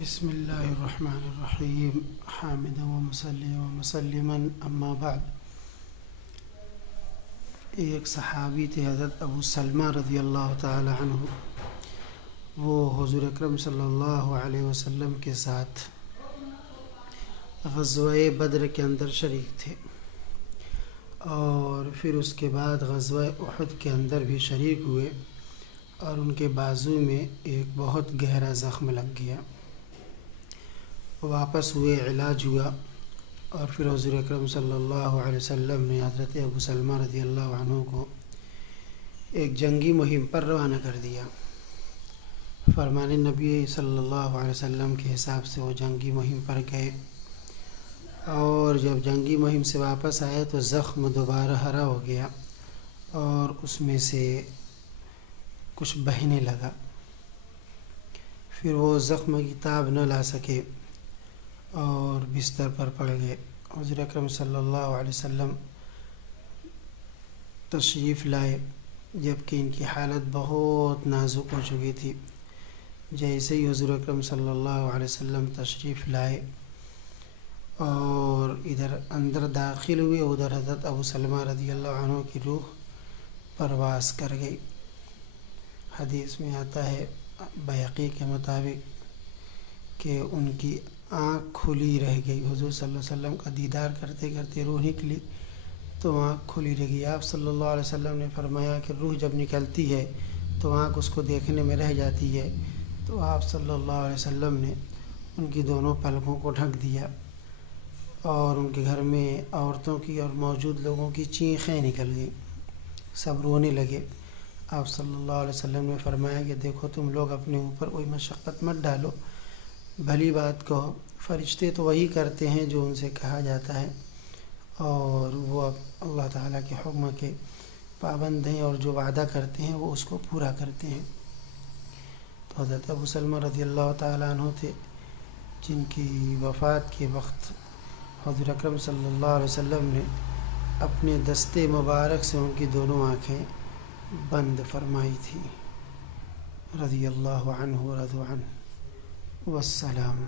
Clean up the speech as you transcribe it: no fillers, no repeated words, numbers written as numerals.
بسم اللہ الرحمن الرحیم حامدا ومصلیا ومسلما اما بعد۔ ایک صحابی تھے حضرت ابو سلمہ رضی اللہ تعالی عنہ، وہ حضور اکرم صلی اللہ علیہ وسلم کے ساتھ غزوہ بدر کے اندر شریک تھے، اور پھر اس کے بعد غزوہ احد کے اندر بھی شریک ہوئے، اور ان کے بازو میں ایک بہت گہرا زخم لگ گیا۔ واپس ہوئے، علاج ہوا، اور پھر حضور اکرم صلی اللہ علیہ وسلم نے حضرت ابو سلمہ رضی اللہ عنہ کو ایک جنگی مہم پر روانہ کر دیا۔ فرمان نبی صلی اللہ علیہ وسلم کے حساب سے وہ جنگی مہم پر گئے، اور جب جنگی مہم سے واپس آئے تو زخم دوبارہ ہرا ہو گیا، اور اس میں سے کچھ بہنے لگا۔ پھر وہ زخم کی تاب نہ لا سکے اور بستر پر پڑ گئے۔ حضور اکرم صلی اللہ علیہ وسلم تشریف لائے، جبکہ ان کی حالت بہت نازک ہو چکی تھی۔ جیسے ہی حضور اکرم صلی اللہ علیہ وسلم تشریف لائے اور ادھر اندر داخل ہوئے، ادھر حضرت ابو سلمہ رضی اللہ عنہ کی روح پرواز کر گئی۔ حدیث میں آتا ہے بیہقی کے مطابق کہ ان کی آنکھ کھلی رہ گئی۔ حضور صلی اللہ علیہ وسلم کا دیدار کرتے کرتے روح نکلی تو آنکھ کھلی رہ گئی۔ آپ صلی اللہ علیہ وسلم نے فرمایا کہ روح جب نکلتی ہے تو آنکھ اس کو دیکھنے میں رہ جاتی ہے، تو آپ صلی اللہ علیہ وسلم نے ان کی دونوں پلکوں کو ڈھک دیا، اور ان کے گھر میں عورتوں کی اور موجود لوگوں کی چیخیں نکل گئیں، سب رونے لگے۔ آپ صلی اللہ علیہ وسلم نے فرمایا کہ دیکھو، تم لوگ اپنے اوپر کوئی مشقت مت ڈالو، بھلی بات کہو، فرشتے تو وہی کرتے ہیں جو ان سے کہا جاتا ہے، اور وہ اب اللہ تعالیٰ کے حکم کے پابند ہیں، اور جو وعدہ کرتے ہیں وہ اس کو پورا کرتے ہیں۔ تو حضرت ابو سلمہ رضی اللہ تعالیٰ عنہ تھے، جن کی وفات کے وقت حضور اکرم صلی اللہ علیہ وسلم نے اپنے دستے مبارک سے ان کی دونوں آنکھیں بند فرمائی تھی، رضی اللہ عنہ ورضوا عنہ، والسلام۔